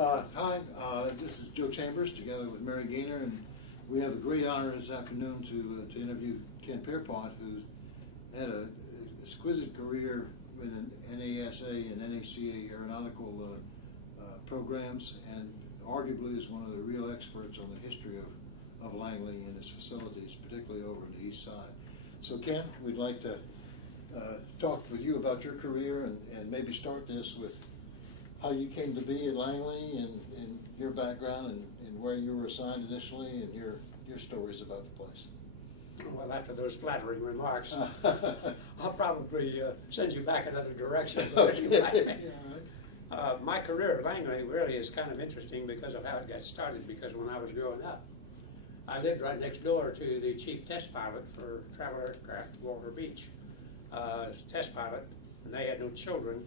Hi, this is Joe Chambers together with Mary Gaynor, and we have the great honor this afternoon to interview Ken Pierpont, who's had an exquisite career in NASA and NACA aeronautical programs, and arguably is one of the real experts on the history of Langley and its facilities, particularly over on the east side. So Ken, we'd like to talk with you about your career and maybe start this with how you came to be at Langley and your background and where you were assigned initially and your stories about the place. Well, after those flattering remarks, I'll probably send you back another direction. Okay. Yeah, right. My career at Langley really is kind of interesting because of how it got started, because when I was growing up, I lived right next door to the chief test pilot for travel aircraft Walter Beach, test pilot, and they had no children.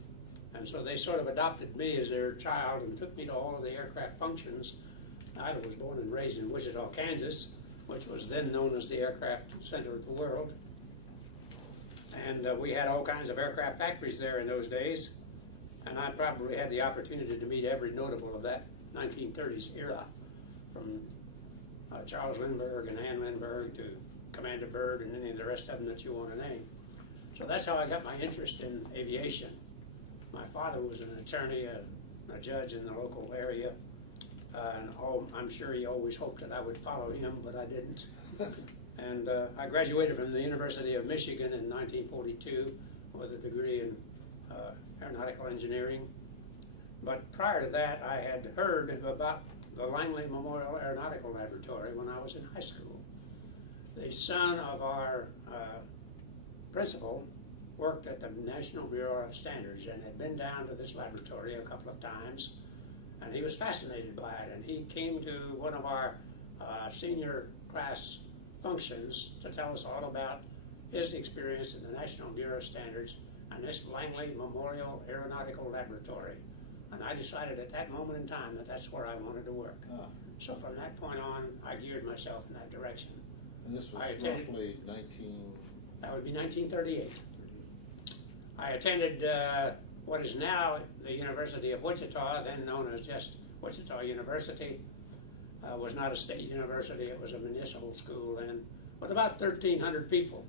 And so they sort of adopted me as their child and took me to all of the aircraft functions. I was born and raised in Wichita, Kansas, which was then known as the aircraft center of the world. And we had all kinds of aircraft factories there in those days. And I probably had the opportunity to meet every notable of that 1930s era, from Charles Lindbergh and Ann Lindbergh to Commander Byrd and any of the rest of them that you want to name. So that's how I got my interest in aviation. My father was an attorney, a judge in the local area, and I'm sure he always hoped that I would follow him, but I didn't. And I graduated from the University of Michigan in 1942 with a degree in aeronautical engineering. But prior to that, I had heard about the Langley Memorial Aeronautical Laboratory when I was in high school. The son of our principal worked at the National Bureau of Standards and had been down to this laboratory a couple of times, and he was fascinated by it, and he came to one of our senior class functions to tell us all about his experience in the National Bureau of Standards and this Langley Memorial Aeronautical Laboratory. And I decided at that moment in time that that's where I wanted to work. Oh. So from that point on, I geared myself in that direction. And this was roughly 19... That would be 1938. I attended what is now the University of Wichita, then known as just Wichita University. Was not a state university, it was a municipal school, and with about 1,300 people.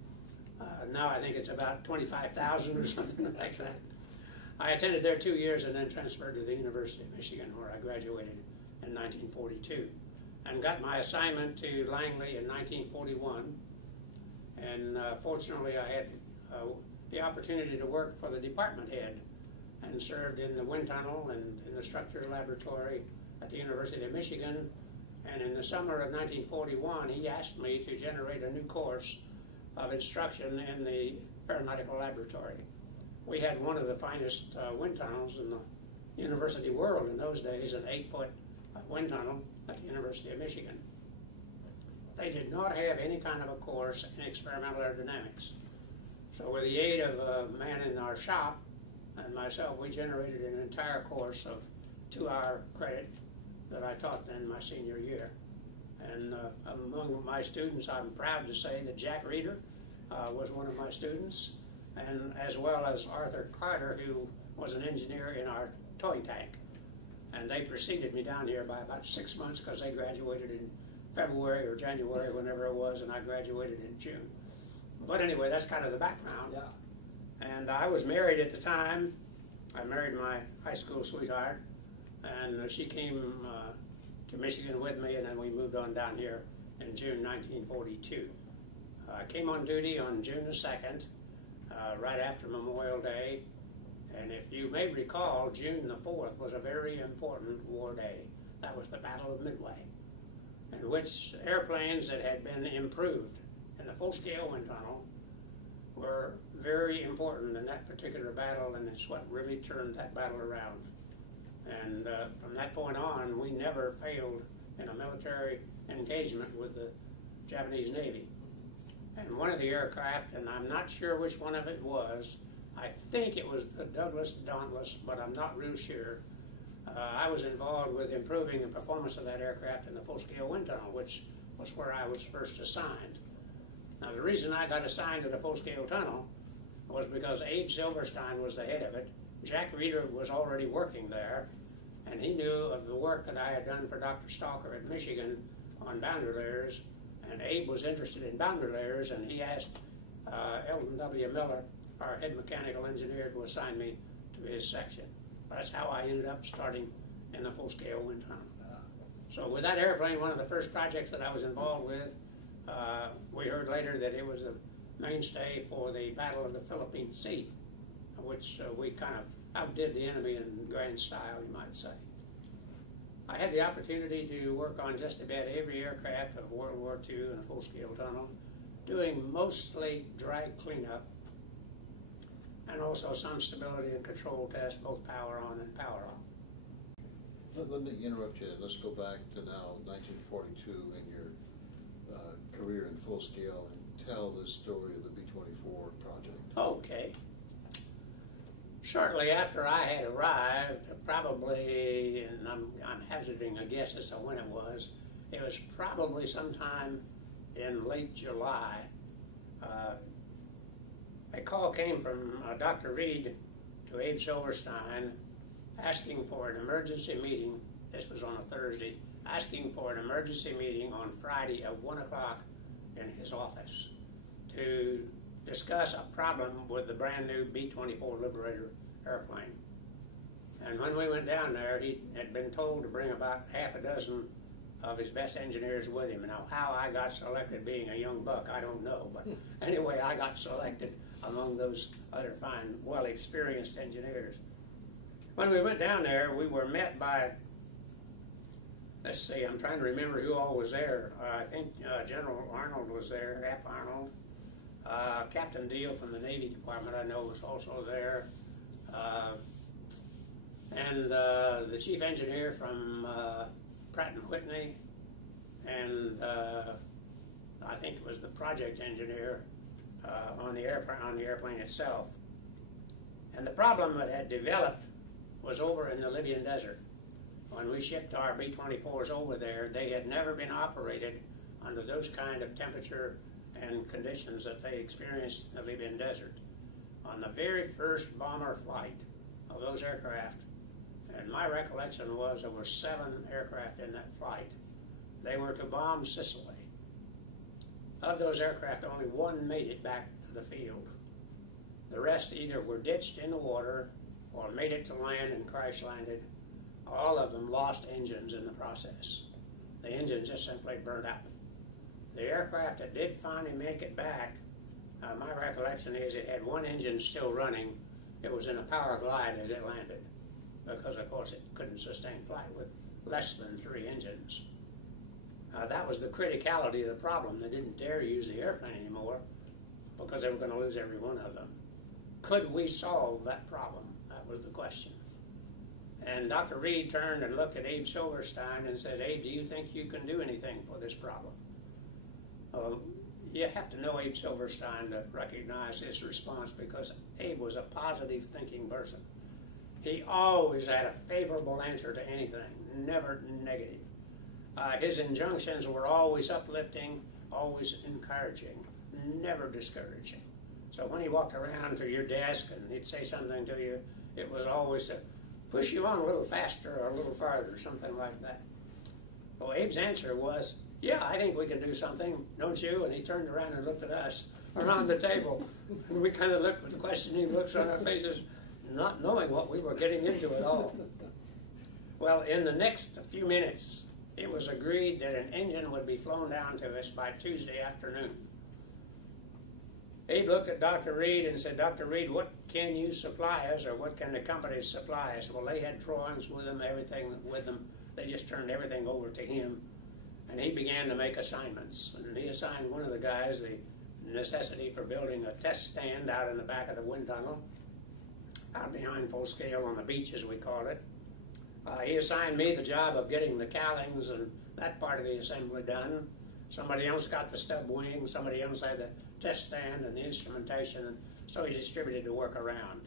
Now I think it's about 25,000 or something like that. I attended there 2 years and then transferred to the University of Michigan, where I graduated in 1942, and got my assignment to Langley in 1941. And fortunately I had the opportunity to work for the department head and served in the wind tunnel and in the structures laboratory at the University of Michigan. And in the summer of 1941, he asked me to generate a new course of instruction in the aeronautical laboratory. We had one of the finest wind tunnels in the university world in those days, an 8-foot wind tunnel at the University of Michigan. They did not have any kind of a course in experimental aerodynamics. So with the aid of a man in our shop and myself, we generated an entire course of 2-hour credit that I taught then my senior year. And among my students, I'm proud to say that Jack Reeder was one of my students, and as well as Arthur Carter, who was an engineer in our towing tank. And they preceded me down here by about 6 months because they graduated in February or January, whenever it was, and I graduated in June. But anyway, that's kind of the background. Yeah. And I was married at the time. I married my high school sweetheart, and she came to Michigan with me, and then we moved on down here in June 1942. I came on duty on June the 2nd, right after Memorial Day, and if you may recall, June the 4th was a very important war day. That was the Battle of Midway, in which airplanes that had been improved in the full-scale wind tunnel were very important in that particular battle, and it's what really turned that battle around. And from that point on, we never failed in a military engagement with the Japanese Navy. And one of the aircraft, and I'm not sure which one of it was, I think it was the Douglas Dauntless, but I'm not real sure. I was involved with improving the performance of that aircraft in the full-scale wind tunnel, which was where I was first assigned. Now, the reason I got assigned to the full-scale tunnel was because Abe Silverstein was the head of it. Jack Reeder was already working there, and he knew of the work that I had done for Dr. Stalker at Michigan on boundary layers, and Abe was interested in boundary layers, and he asked Eldon W. Miller, our head mechanical engineer, to assign me to his section. That's how I ended up starting in the full-scale wind tunnel. So with that airplane, one of the first projects that I was involved with, we heard later that it was a mainstay for the Battle of the Philippine Sea, which we kind of outdid the enemy in grand style, you might say. I had the opportunity to work on just about every aircraft of World War II in a full-scale tunnel, doing mostly drag cleanup, and also some stability and control tests, both power on and power off. Let me interrupt you. Let's go back to now 1942 and your career in full scale, and tell this story of the B-24 project. Okay. Shortly after I had arrived, probably, and I'm hazarding a guess as to when it was probably sometime in late July. A call came from Dr. Reed to Abe Silverstein asking for an emergency meeting. This was on a Thursday, asking for an emergency meeting on Friday at 1 o'clock in his office to discuss a problem with the brand new B-24 Liberator airplane. And when we went down there, he had been told to bring about half a dozen of his best engineers with him. Now, how I got selected being a young buck, I don't know. But anyway, I got selected among those other fine, well-experienced engineers. When we went down there, we were met by, let's see, I'm trying to remember who all was there. I think General Arnold was there, F. Arnold. Captain Deal from the Navy Department, I know, was also there. And the chief engineer from Pratt & Whitney, and I think it was the project engineer on the airplane itself. And the problem that had developed was over in the Libyan desert. When we shipped our B-24s over there, they had never been operated under those kind of temperature and conditions that they experienced in the Libyan desert. On the very first bomber flight of those aircraft, and my recollection was there were 7 aircraft in that flight, they were to bomb Sicily. Of those aircraft, only 1 made it back to the field. The rest either were ditched in the water or made it to land and crash landed. All of them lost engines in the process. The engines just simply burned out. The aircraft that did finally make it back, my recollection is it had 1 engine still running. It was in a power glide as it landed, because of course it couldn't sustain flight with less than 3 engines. That was the criticality of the problem. They didn't dare use the airplane anymore because they were going to lose every one of them. Could we solve that problem? That was the question. And Dr. Reed turned and looked at Abe Silverstein and said, "Abe, do you think you can do anything for this problem?" You have to know Abe Silverstein to recognize his response, because Abe was a positive thinking person. He always had a favorable answer to anything, never negative. His injunctions were always uplifting, always encouraging, never discouraging. So when he walked around to your desk and he'd say something to you, it was always to push you on a little faster or a little farther, something like that. Well, Abe's answer was, "Yeah, I think we can do something, don't you?" And he turned around and looked at us around the table, and we kind of looked with questioning looks on our faces, not knowing what we were getting into at all. Well, in the next few minutes, it was agreed that an engine would be flown down to us by Tuesday afternoon. Abe looked at Dr. Reed and said, "Dr. Reed, what can you supply us, or what can the companies supply us?" Well, they had drawings with them, everything with them. They just turned everything over to him, and he began to make assignments. And he assigned one of the guys the necessity for building a test stand out in the back of the wind tunnel, out behind full scale on the beach, as we called it. He assigned me the job of getting the cowlings and that part of the assembly done. Somebody else got the stub wing, somebody else had the test stand and the instrumentation, and so he distributed the work around.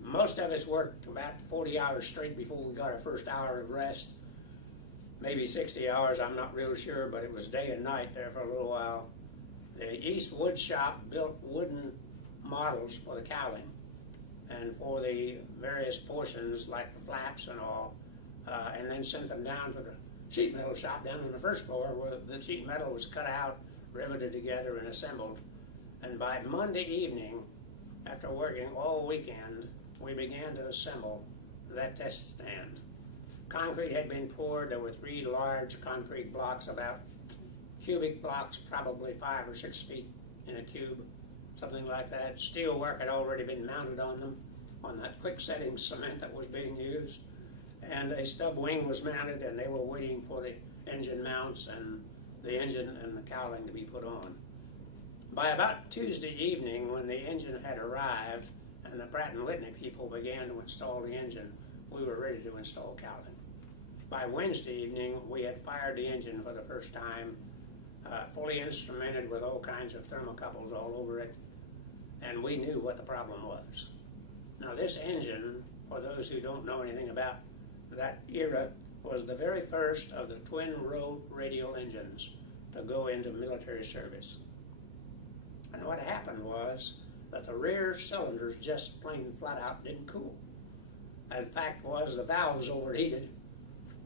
Most of us worked about 40 hours straight before we got our first hour of rest. Maybe 60 hours, I'm not real sure, but it was day and night there for a little while. The East Wood Shop built wooden models for the cowling, and for the various portions like the flaps and all, and then sent them down to the sheet metal shop down on the first floor where the sheet metal was cut out, riveted together, and assembled. And by Monday evening, after working all weekend, we began to assemble that test stand. Concrete had been poured. There were 3 large concrete blocks, about cubic blocks, probably 5 or 6 feet in a cube, something like that. Steel work had already been mounted on them, on that quick setting cement that was being used. And a stub wing was mounted, and they were waiting for the engine mounts and the engine and the cowling to be put on. By about Tuesday evening, when the engine had arrived and the Pratt & Whitney people began to install the engine, we were ready to install cowling. By Wednesday evening, we had fired the engine for the first time, fully instrumented with all kinds of thermocouples all over it, and we knew what the problem was. Now, this engine, for those who don't know anything about that era, was the very first of the twin-row radial engines to go into military service. And what happened was that the rear cylinders just plain flat out didn't cool. And the fact was the valves overheated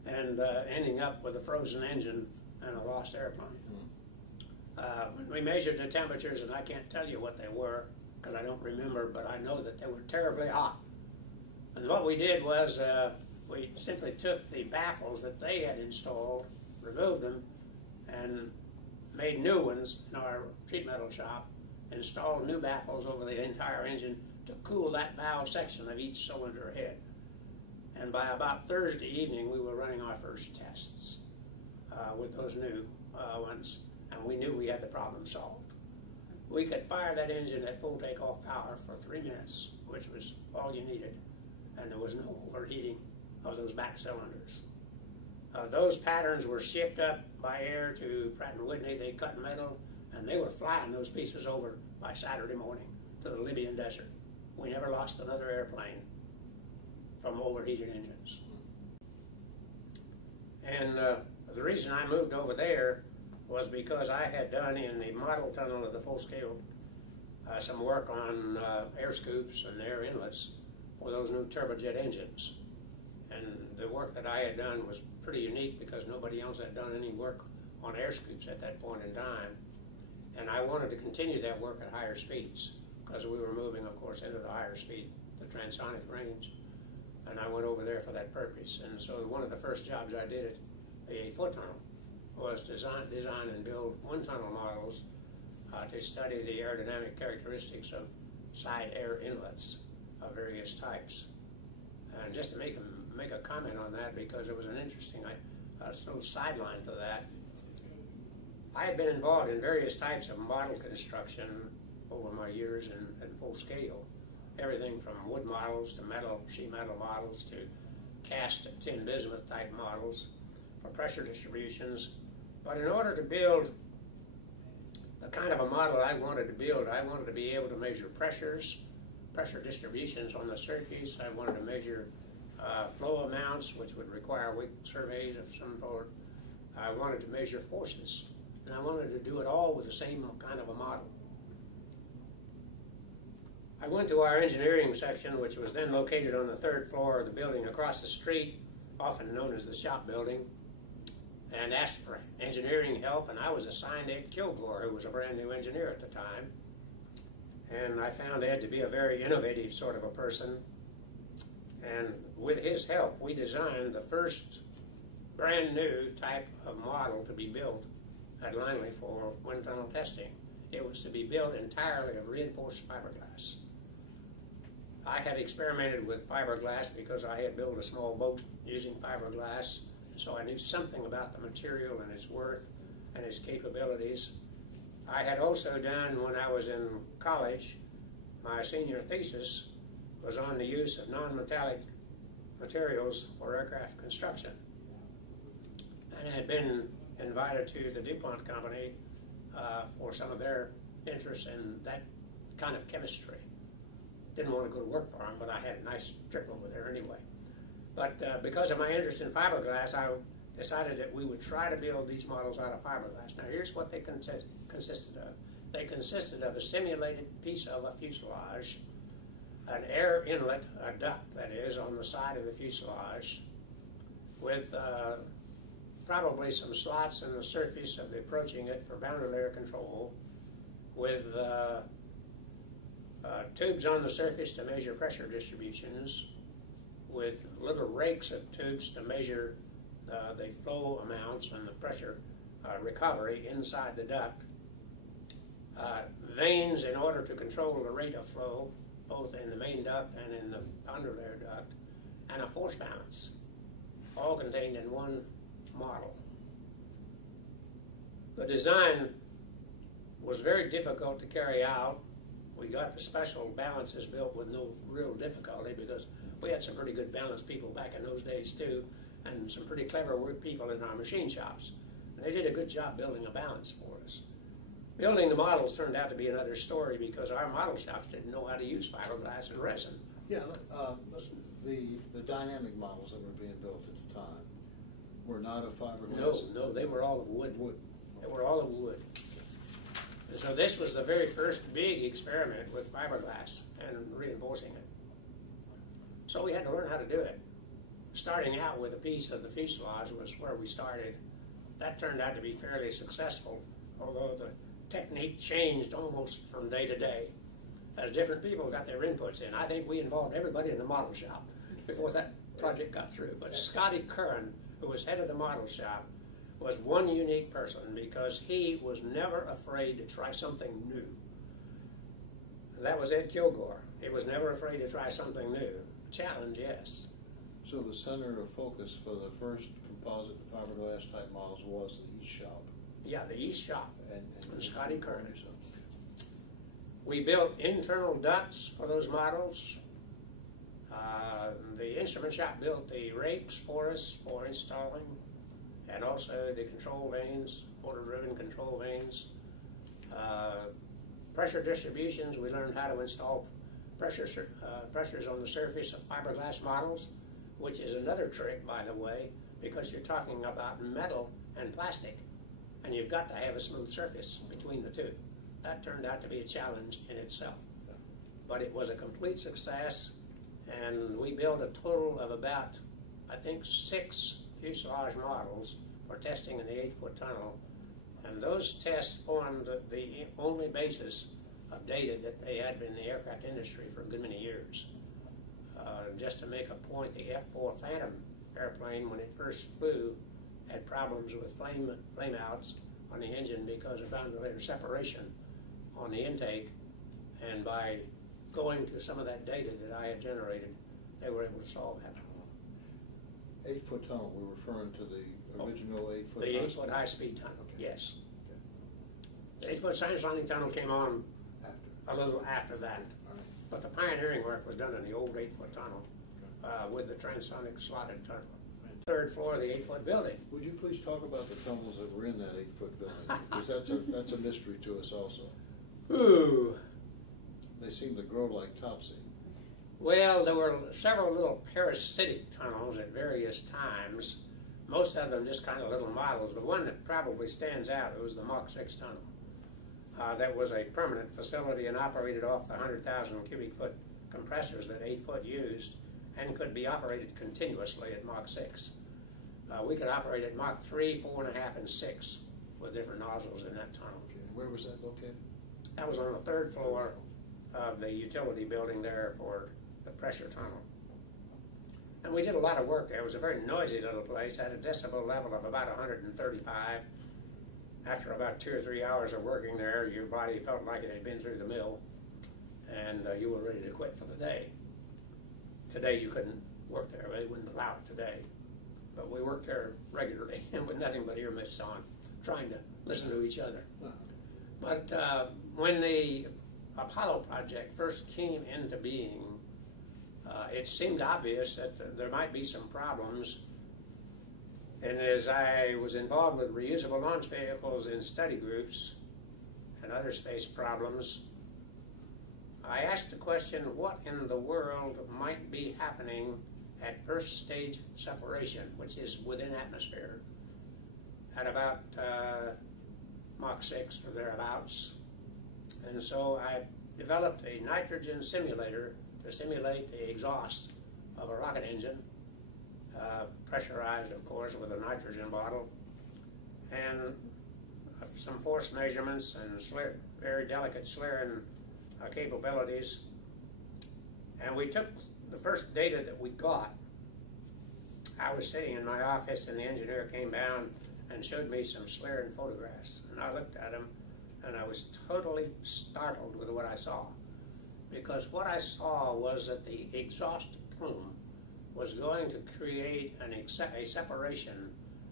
and ending up with a frozen engine and a lost airplane. We measured the temperatures, and I can't tell you what they were because I don't remember, but I know that they were terribly hot. And what we did was we simply took the baffles that they had installed, removed them, and made new ones in our sheet metal shop, installed new baffles over the entire engine to cool that valve section of each cylinder head. And by about Thursday evening, we were running our first tests with those new ones, and we knew we had the problem solved. We could fire that engine at full takeoff power for 3 minutes, which was all you needed, and there was no overheating of those back cylinders. Those patterns were shipped up by air to Pratt & Whitney. They cut metal, and they were flying those pieces over by Saturday morning to the Libyan desert. We never lost another airplane from overheated engines. And the reason I moved over there was because I had done in the model tunnel of the full scale some work on air scoops and air inlets for those new turbojet engines. And the work that I had done was pretty unique because nobody else had done any work on air scoops at that point in time. And I wanted to continue that work at higher speeds because we were moving, of course, into the higher speed, the transonic range. And I went over there for that purpose. And so one of the first jobs I did at the foot tunnel was design and build wind tunnel models to study the aerodynamic characteristics of side air inlets of various types. And just to make a comment on that, because it was an interesting little sideline to that, I had been involved in various types of model construction over my years in full scale. Everything from wood models to sheet metal models to cast tin bismuth type models for pressure distributions. But in order to build the kind of a model I wanted to build, I wanted to be able to measure pressures, pressure distributions on the surface. I wanted to measure flow amounts, which would require weight surveys of some sort. I wanted to measure forces, and I wanted to do it all with the same kind of a model. I went to our engineering section, which was then located on the 3rd floor of the building across the street, often known as the shop building, and asked for engineering help, and I was assigned Ed Kilgore, who was a brand new engineer at the time. And I found Ed to be a very innovative sort of a person, and with his help, we designed the first brand new type of model to be built at Langley for wind tunnel testing. It was to be built entirely of reinforced fiberglass. I had experimented with fiberglass because I had built a small boat using fiberglass, so I knew something about the material and its worth and its capabilities. I had also done, when I was in college, my senior thesis was on the use of non-metallic materials for aircraft construction. And I had been invited to the DuPont company for some of their interest in that kind of chemistry. Didn't want to go to work for them, but I had a nice trip over there anyway. But because of my interest in fiberglass, I decided that we would try to build these models out of fiberglass. Now here's what they consisted of. They consisted of a simulated piece of a fuselage, an air inlet, a duct that is, on the side of the fuselage, with probably some slots in the surface of the approaching it for boundary layer control, with tubes on the surface to measure pressure distributions, with little rakes of tubes to measure the flow amounts and the pressure recovery inside the duct, vanes in order to control the rate of flow, both in the main duct and in the boundary layer duct, and a force balance, all contained in one model. The design was very difficult to carry out. We got the special balances built with no real difficulty because we had some pretty good balance people back in those days too, and some pretty clever work people in our machine shops. And they did a good job building a balance for us. Building the models turned out to be another story because our model shops didn't know how to use fiberglass and resin. Yeah, the dynamic models that were being built at the time were not of fiberglass? No, they were all of wood. They were all of wood. And so this was the very first big experiment with fiberglass and reinforcing it. So we had to learn how to do it. Starting out with a piece of the fuselage was where we started. That turned out to be fairly successful, although the technique changed almost from day to day as different people got their inputs in. I think we involved everybody in the model shop before that project got through. But Scotty Curran, who was head of the model shop, was one unique person because he was never afraid to try something new. And that was Ed Kilgore. He was never afraid to try something new. Challenge, yes. So the center of focus for the first composite fiberglass type models was the East Shop. Yeah, the East Shop and Scotty Curran. So. We built internal ducts for those models. The instrument shop built the rakes for us for installing, and also the control vanes, motor-driven control vanes. Pressure distributions, we learned how to install pressures on the surface of fiberglass models, which is another trick, by the way, because you're talking about metal and plastic, and you've got to have a smooth surface between the two. That turned out to be a challenge in itself. But it was a complete success, and we built a total of about, I think, 6 fuselage models for testing in the 8-foot tunnel. And those tests formed the only basis of data that they had been in the aircraft industry for a good many years. Just to make a point, the F-4 Phantom airplane, when it first flew, had problems with flame outs on the engine because of boundary layer separation on the intake, and by going to some of that data that I had generated, they were able to solve that. 8-foot tunnel, we're referring to the original 8-foot The 8-foot high-speed tunnel, okay. Yes. Okay. The 8-foot science landing tunnel came on a little after that. Right. But the pioneering work was done in the old 8-foot tunnel with the transonic slotted tunnel. Third floor of the 8-foot building. Would you please talk about the tunnels that were in that 8-foot building? Because that's a mystery to us also. Ooh. They seem to grow like topsy. Well, there were several little parasitic tunnels at various times. Most of them just kind of little models. The one that probably stands out was the Mach 6 tunnel. That was a permanent facility and operated off the 100,000 cubic foot compressors that 8-foot used, and could be operated continuously at Mach 6. We could operate at Mach 3, 4.5, and 6 with different nozzles in that tunnel. Okay. Where was that located? That was on the 3rd floor of the utility building there for the pressure tunnel. And we did a lot of work there. It was a very noisy little place, had a decibel level of about 135. After about 2 or 3 hours of working there, your body felt like it had been through the mill, and you were ready to quit for the day. Today you couldn't work there. They wouldn't allow it today. But we worked there regularly and with nothing but ear mists on, trying to listen to each other. But when the Apollo project first came into being, it seemed obvious that there might be some problems. And as I was involved with reusable launch vehicles in study groups and other space problems, I asked the question, what in the world might be happening at first stage separation, which is within atmosphere, at about Mach 6 or thereabouts. And so I developed a nitrogen simulator to simulate the exhaust of a rocket engine, pressurized, of course, with a nitrogen bottle, and some force measurements and very delicate slurring capabilities. And we took the first data that we got. I was sitting in my office, and the engineer came down and showed me some slurring photographs. And I looked at them, and I was totally startled with what I saw. Because what I saw was that the exhaust plume was going to create a separation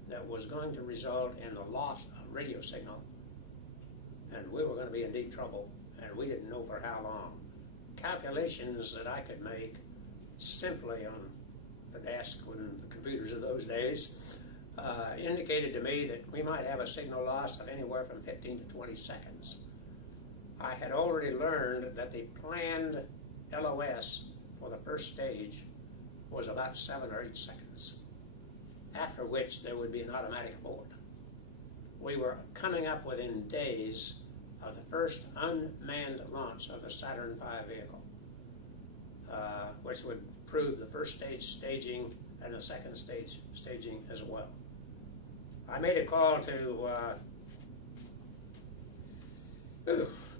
that was going to result in the loss of radio signal. And we were going to be in deep trouble, and we didn't know for how long. Calculations that I could make simply on the desk with the computers of those days indicated to me that we might have a signal loss of anywhere from 15 to 20 seconds. I had already learned that the planned LOS for the first stage was about 7 or 8 seconds, after which there would be an automatic abort. We were coming up within days of the first unmanned launch of the Saturn V vehicle, which would prove the first stage staging and the second stage staging as well. I made a call to,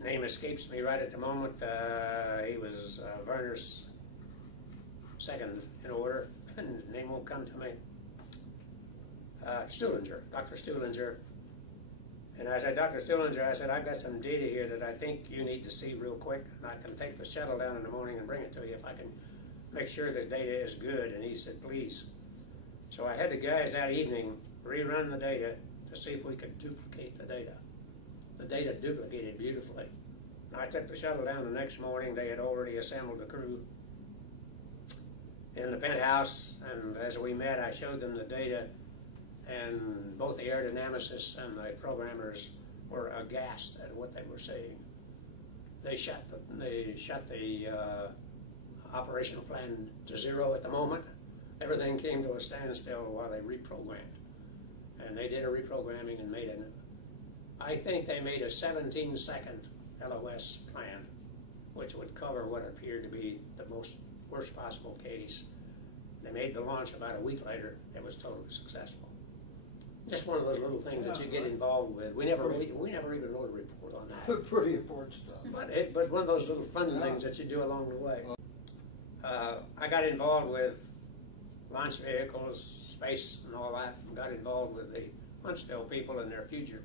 name escapes me right at the moment. He was Werner's second in order, and the name won't come to me. Stuhlinger, Dr. Stuhlinger. And I said, Dr. Stuhlinger, I said, I've got some data here that I think you need to see real quick, and I can take the shuttle down in the morning and bring it to you if I can make sure the data is good. And he said, please. So I had the guys that evening rerun the data to see if we could duplicate the data. The data duplicated beautifully. And I took the shuttle down the next morning. They had already assembled the crew in the penthouse, and as we met, I showed them the data, and both the aerodynamicists and the programmers were aghast at what they were seeing. They shut the operational plan to zero at the moment. Everything came to a standstill while they reprogrammed. And they did a reprogramming and made I think they made a 17-second LOS plan, which would cover what appeared to be the worst possible case. They made the launch about a week later. It was totally successful. Just one of those little things that you get involved with. We never even wrote a report on that. Pretty important stuff. But one of those little fun things that you do along the way. I got involved with launch vehicles, space, and all that. And got involved with the Huntsville people in their future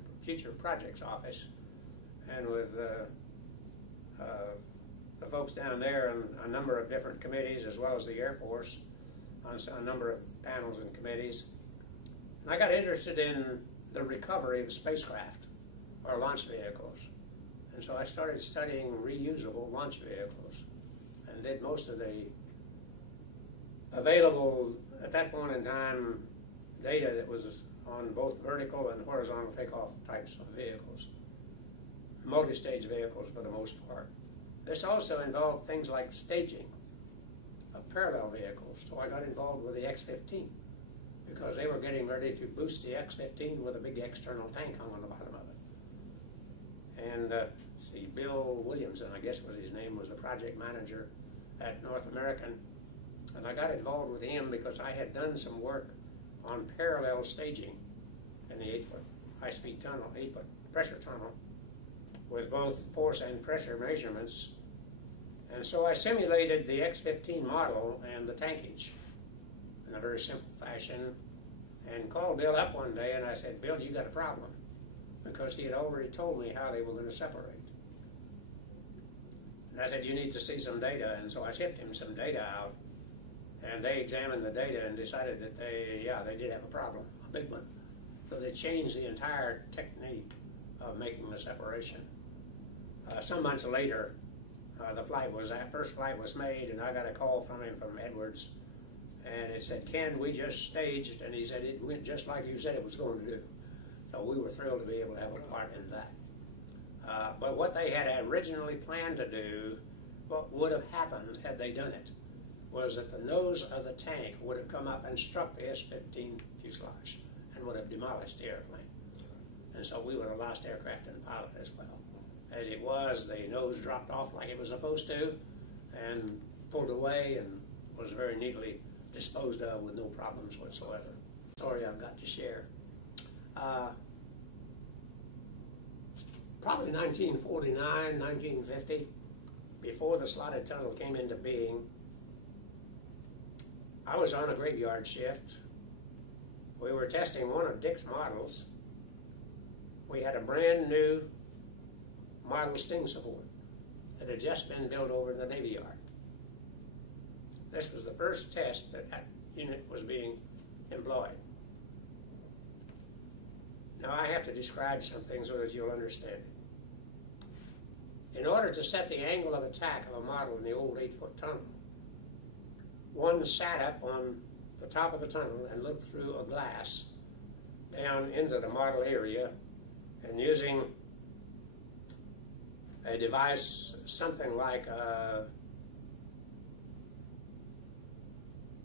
projects office, and with the folks down there on a number of different committees, as well as the Air Force on a number of panels and committees. And I got interested in the recovery of spacecraft or launch vehicles. And so I started studying reusable launch vehicles and did most of the available, at that point in time, data that was on both vertical and horizontal takeoff types of vehicles. Multi-stage vehicles for the most part. This also involved things like staging of parallel vehicles. So I got involved with the X-15 because they were getting ready to boost the X-15 with a big external tank hung on the bottom of it. And see, Bill Williamson, I guess was his name, was the project manager at North American. And I got involved with him because I had done some work on parallel staging in the 8-foot high-speed tunnel, 8-foot pressure tunnel, with both force and pressure measurements. And so I simulated the X-15 model and the tankage in a very simple fashion, and called Bill up one day and I said, Bill, you got a problem, because he had already told me how they were going to separate. And I said, you need to see some data. And so I shipped him some data out, and they examined the data and decided that they did have a problem, a big one. So they changed the entire technique of making the separation. Some months later, that first flight was made, and I got a call from him from Edwards, and it said, Ken, we just staged, and he said it went just like you said it was going to do. So we were thrilled to be able to have a part in that. But what they had originally planned to do, what would have happened had they done it, was that the nose of the tank would have come up and struck the S-15 fuselage and would have demolished the airplane. And so we would have lost aircraft and pilot as well. As it was, the nose dropped off like it was supposed to and pulled away and was very neatly disposed of with no problems whatsoever. Story I've got to share. Probably 1949, 1950, before the slotted tunnel came into being, I was on a graveyard shift. We were testing one of Dick's models. We had a brand new model sting support that had just been built over in the Navy Yard. This was the first test that that unit was being employed. Now I have to describe something so that you'll understand it. In order to set the angle of attack of a model in the old 8-foot tunnel, one sat up on the top of the tunnel and looked through a glass down into the model area, and using a device something like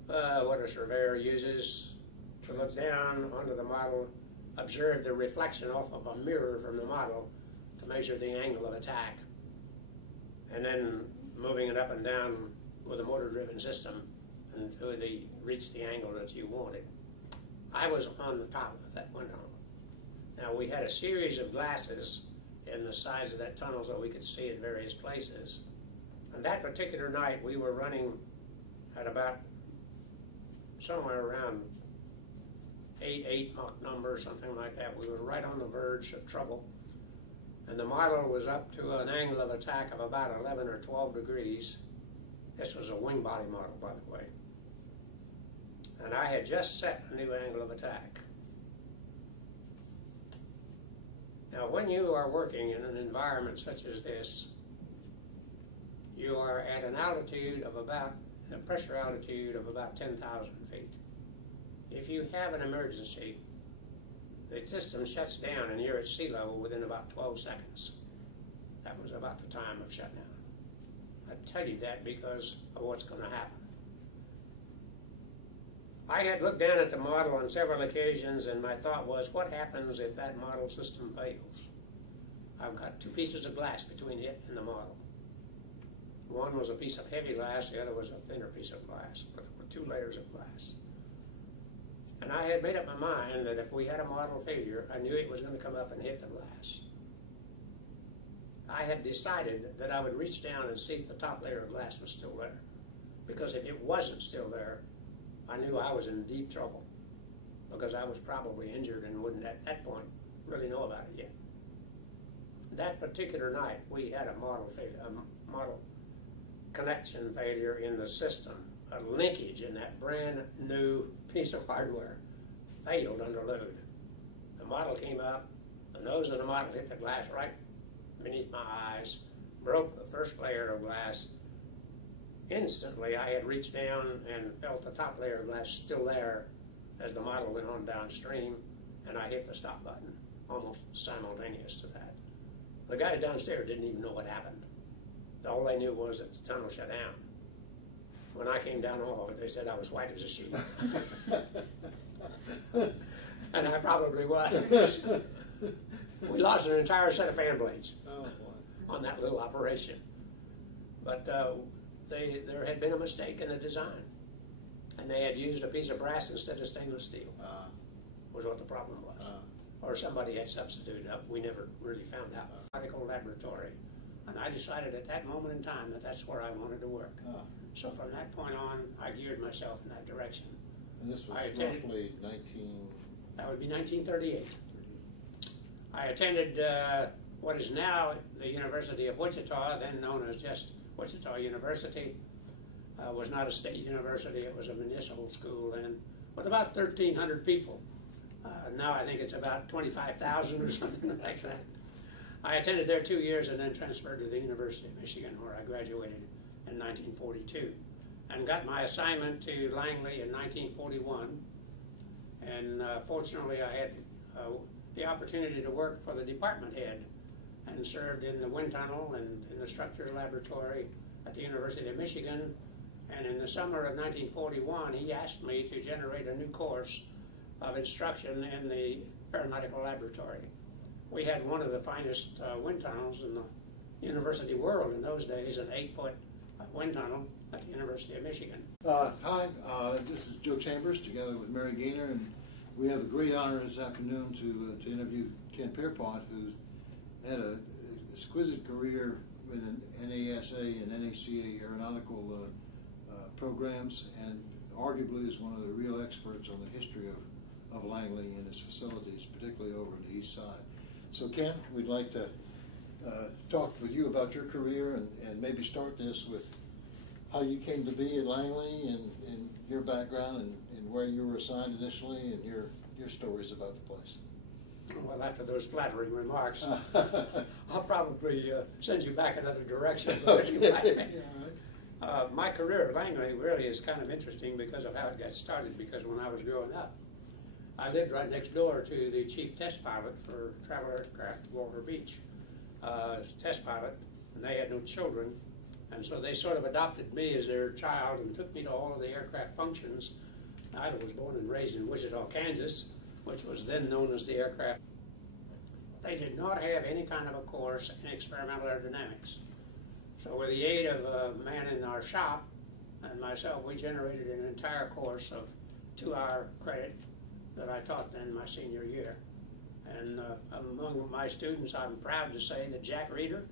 what a surveyor uses to look down onto the model, observe the reflection off of a mirror from the model to measure the angle of attack, and then moving it up and down with a motor-driven system until they reach the angle that you wanted. I was on the top of that one tunnel. Now we had a series of glasses in the sides of that tunnel so we could see at various places. And that particular night we were running at about somewhere around 8 Mach number, something like that. We were right on the verge of trouble. And the model was up to an angle of attack of about 11 or 12 degrees. This was a wing body model, by the way. And I had just set a new angle of attack. Now, when you are working in an environment such as this, you are at an altitude of about, a pressure altitude of about 10,000 feet. If you have an emergency, the system shuts down and you're at sea level within about 12 seconds. That was about the time of shutdown. I tell you that because of what's going to happen. I had looked down at the model on several occasions, and my thought was, what happens if that model system fails? I've got 2 pieces of glass between it and the model. One was a piece of heavy glass, the other was a thinner piece of glass, but there were 2 layers of glass. And I had made up my mind that if we had a model failure, I knew it was going to come up and hit the glass. I had decided that I would reach down and see if the top layer of glass was still there. Because if it wasn't still there, I knew I was in deep trouble, because I was probably injured and wouldn't at that point really know about it yet. That particular night, we had a model failure, a model connection failure in the system. A linkage in that brand new piece of hardware failed under load. The model came up, the nose of the model hit the glass right beneath my eyes, broke the first layer of glass. Instantly, I had reached down and felt the top layer of glass still there as the model went on downstream, and I hit the stop button almost simultaneous to that. The guys downstairs didn't even know what happened. All they knew was that the tunnel shut down. When I came down off of it, they said I was white as a sheet. And I probably was. We lost an entire set of fan blades on that little operation. But there had been a mistake in the design, and they had used a piece of brass instead of stainless steel, was what the problem was. Or somebody had substituted up. We never really found out. Medical laboratory. And I decided at that moment in time that that's where I wanted to work. So from that point on, I geared myself in that direction. And this was roughly 19... That would be 1938. I attended what is now the University of Wichita, then known as just Wichita University. Was not a state university, it was a municipal school then, with about 1,300 people. Now I think it's about 25,000 or something like that. I attended there 2 years and then transferred to the University of Michigan, where I graduated in 1942 and got my assignment to Langley in 1941. And fortunately I had the opportunity to work for the department head and served in the wind tunnel and in the structures laboratory at the University of Michigan. And in the summer of 1941, he asked me to generate a new course of instruction in the aeronautical laboratory. We had one of the finest wind tunnels in the university world in those days, an 8-foot wind tunnel at the University of Michigan. Hi, this is Joe Chambers together with Mary Gaynor, and we have a great honor this afternoon to interview Ken Pierpont, who's had an exquisite career in NASA and NACA aeronautical programs, and arguably is one of the real experts on the history of Langley and its facilities, particularly over on the east side. So Ken, we'd like to talk with you about your career and maybe start this with how you came to be at Langley and your background and where you were assigned initially and your stories about the place. Well, after those flattering remarks, I'll probably send you back another direction. Okay. My career at Langley really is kind of interesting because of how it got started, because when I was growing up, I lived right next door to the chief test pilot for travel aircraft Walter Beach. Test pilot, and they had no children, and so they sort of adopted me as their child and took me to all of the aircraft functions. I was born and raised in Wichita, Kansas, which was then known as the aircraft. They did not have any kind of a course in experimental aerodynamics. So with the aid of a man in our shop and myself, we generated an entire course of 2-hour credit that I taught then my senior year. And among my students, I'm proud to say that Jack Reeder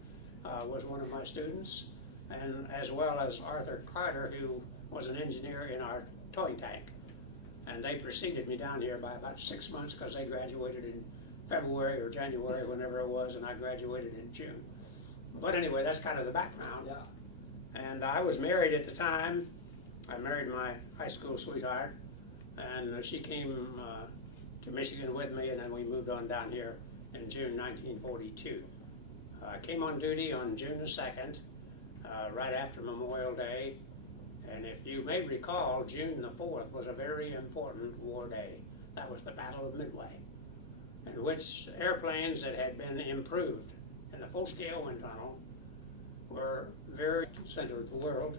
was one of my students, and as well as Arthur Carter, who was an engineer in our towing tank. And they preceded me down here by about 6 months because they graduated in February or January, whenever it was, and I graduated in June. But anyway, that's kind of the background. Yeah. And I was married at the time. I married my high school sweetheart, and she came to Michigan with me, and then we moved on down here in June 1942. I came on duty on June the 2nd, right after Memorial Day, and if you may recall, June the 4th was a very important war day. That was the Battle of Midway, in which airplanes that had been improved in the full-scale wind tunnel were very center of the world,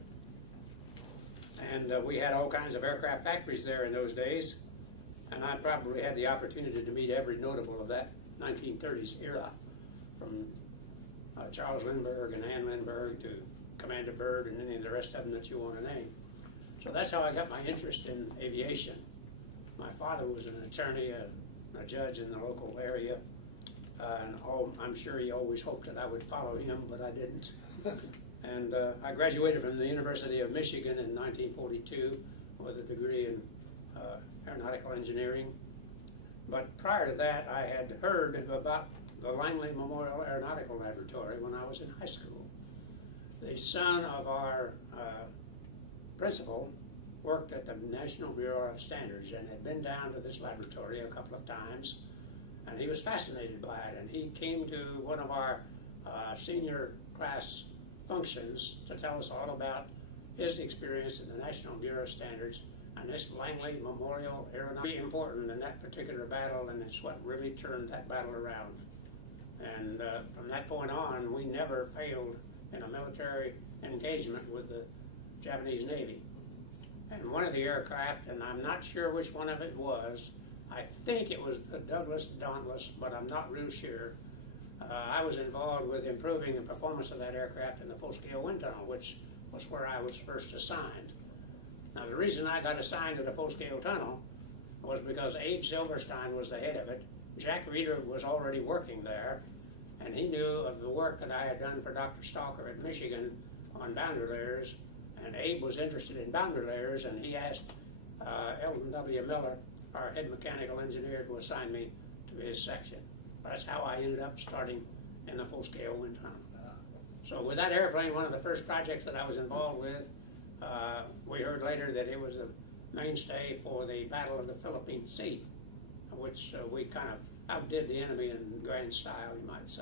and we had all kinds of aircraft factories there in those days. And I probably had the opportunity to meet every notable of that 1930s era, from Charles Lindbergh and Ann Lindbergh to Commander Byrd and any of the rest of them that you want to name. So that's how I got my interest in aviation. My father was an attorney, a judge in the local area, and I'm sure he always hoped that I would follow him, but I didn't. And I graduated from the University of Michigan in 1942 with a degree in aeronautical engineering. But prior to that, I had heard about the Langley Memorial Aeronautical Laboratory when I was in high school. The son of our principal worked at the National Bureau of Standards and had been down to this laboratory a couple of times, and he was fascinated by it. And he came to one of our senior class functions to tell us all about his experience in the National Bureau of Standards. And this Langley Memorial Aeronautical was important in that particular battle, and it's what really turned that battle around. And from that point on, we never failed in a military engagement with the Japanese Navy. And one of the aircraft, and I'm not sure which one of it was, I think it was the Douglas Dauntless, but I'm not real sure. I was involved with improving the performance of that aircraft in the full-scale wind tunnel, which was where I was first assigned. Now, the reason I got assigned to the full-scale tunnel was because Abe Silverstein was the head of it. Jack Reeder was already working there, and he knew of the work that I had done for Dr. Stalker at Michigan on boundary layers, and Abe was interested in boundary layers, and he asked Eldon W. Miller, our head mechanical engineer, to assign me to his section. That's how I ended up starting in the full-scale wind tunnel. So with that airplane, one of the first projects that I was involved with, we heard later that it was a mainstay for the Battle of the Philippine Sea, which we kind of outdid the enemy in grand style, you might say.